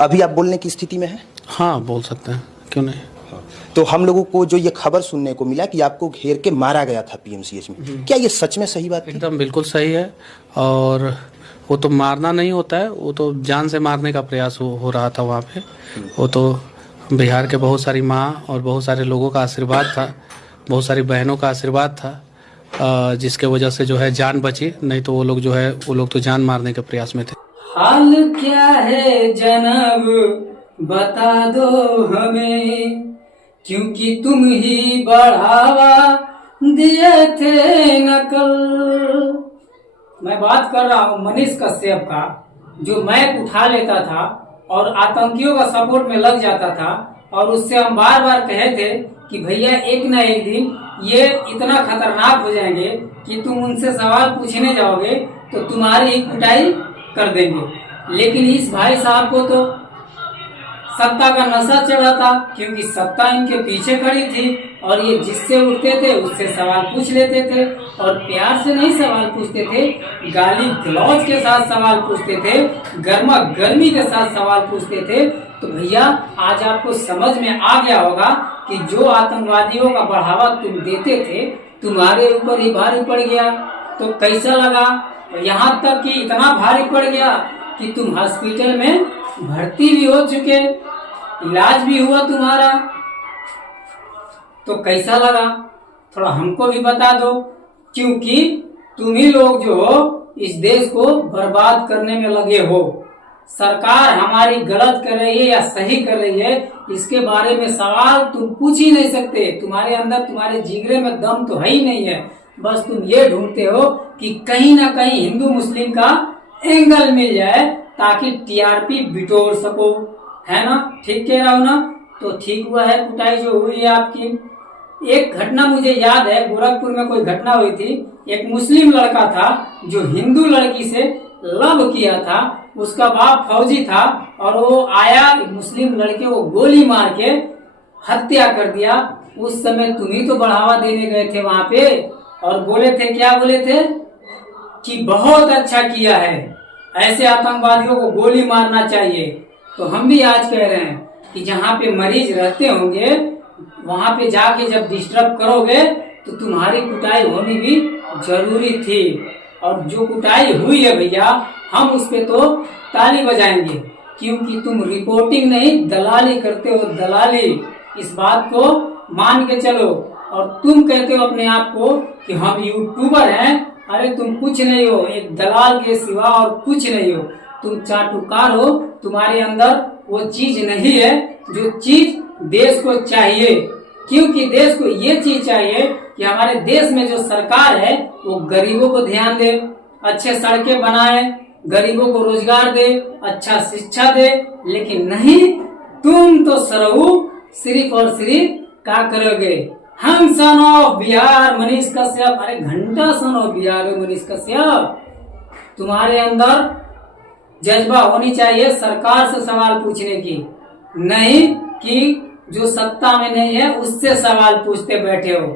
अभी आप बोलने की स्थिति में हैं? हाँ, बोल सकते हैं, क्यों नहीं। तो हम लोगों को जो ये खबर सुनने को मिला कि आपको घेर के मारा गया था पीएमसीएच में, क्या ये सच में सही बात थी? एकदम बिल्कुल सही है। और वो तो मारना नहीं होता है, वो तो जान से मारने का प्रयास हो रहा था वहाँ पे। वो तो बिहार के बहुत सारी माँ और बहुत सारे लोगों का आशीर्वाद था, बहुत सारी बहनों का आशीर्वाद था, जिसके वजह से जो है जान बची, नहीं तो वो लोग तो जान मारने के प्रयास में थे। हाल क्या है जनाब बता दो हमें, क्योंकि तुम ही बढ़ावा दिए थे नकल। मैं बात कर रहा हूँ मनीष कश्यप का, जो मैक उठा लेता था और आतंकियों का सपोर्ट में लग जाता था, और उससे हम बार बार कहे थे कि भैया एक न एक दिन ये इतना खतरनाक हो जाएंगे कि तुम उनसे सवाल पूछने जाओगे तो तुम्हारी ही कुटाई कर देंगे। लेकिन इस भाई साहब को तो सत्ता का नशा चढ़ा था, क्योंकि सत्ता इनके पीछे खड़ी थी और ये जिससे उठते थे उससे सवाल पूछ लेते थे, और प्यार से नहीं सवाल पूछते थे, गाली गलौज के साथ सवाल पूछते थे, गर्मा गर्मी के साथ सवाल पूछते थे। तो भैया आज आपको समझ में आ गया होगा कि जो आतंकवादियों का बढ़ावा तुम देते थे तुम्हारे ऊपर ही भारी पड़ गया। तो कैसा लगा? यहाँ तक कि इतना भारी पड़ गया कि तुम हॉस्पिटल में भर्ती भी हो चुके, इलाज भी हुआ तुम्हारा। तो कैसा लगा थोड़ा हमको भी बता दो, क्योंकि तुम ही लोग जो हो इस देश को बर्बाद करने में लगे हो। सरकार हमारी गलत कर रही है या सही कर रही है, इसके बारे में सवाल तुम पूछ ही नहीं सकते। तुम्हारे अंदर, तुम्हारे जिगरे में दम तो है ही नहीं है। बस तुम ये ढूंढते हो कि कहीं ना कहीं हिंदू मुस्लिम का एंगल मिल जाए ताकि टीआरपी बिटोर सको, है ना? ठीक कह रहा हूँ ना? तो ठीक हुआ है कुटाई जो हुई है आपकी। एक घटना मुझे याद है, गोरखपुर में कोई घटना हुई थी। एक मुस्लिम लड़का था जो हिंदू लड़की से लव किया था, उसका बाप फौजी था और वो आया मुस्लिम लड़के को गोली मार के हत्या कर दिया। उस समय तुम ही तो बढ़ावा देने गए थे वहां पे और बोले थे, क्या बोले थे कि बहुत अच्छा किया है, ऐसे आतंकवादियों को गोली मारना चाहिए। तो हम भी आज कह रहे हैं कि जहाँ पे मरीज रहते होंगे वहां पे जाके जब डिस्टर्ब करोगे तो तुम्हारी कुटाई होनी भी जरूरी थी। और जो कुटाई हुई है भैया, हम उस पे तो ताली बजाएंगे, क्योंकि तुम रिपोर्टिंग नहीं दलाली करते हो, दलाली। इस बात को मान के चलो। और तुम कहते हो अपने आप को कि हम यूट्यूबर हैं, अरे तुम कुछ नहीं हो, एक दलाल के सिवा और कुछ नहीं हो। तुम चाटुकार हो, तुम्हारे अंदर वो चीज नहीं है जो चीज देश को चाहिए। क्योंकि देश को ये चीज चाहिए कि हमारे देश में जो सरकार है वो गरीबों को ध्यान दे, अच्छे सड़कें बनाए, गरीबों को रोजगार दे, अच्छा शिक्षा दे। लेकिन नहीं, तुम तो सरऊ सिर्फ और सिर्फ क्या करोगे? हम सन ऑफ बिहार मनीष कश्यप, अरे घंटा सन ऑफ बिहार मनीष कश्यप। तुम्हारे अंदर जज्बा होनी चाहिए सरकार से सवाल पूछने की, नहीं कि जो सत्ता में नहीं है उससे सवाल पूछते बैठे हो।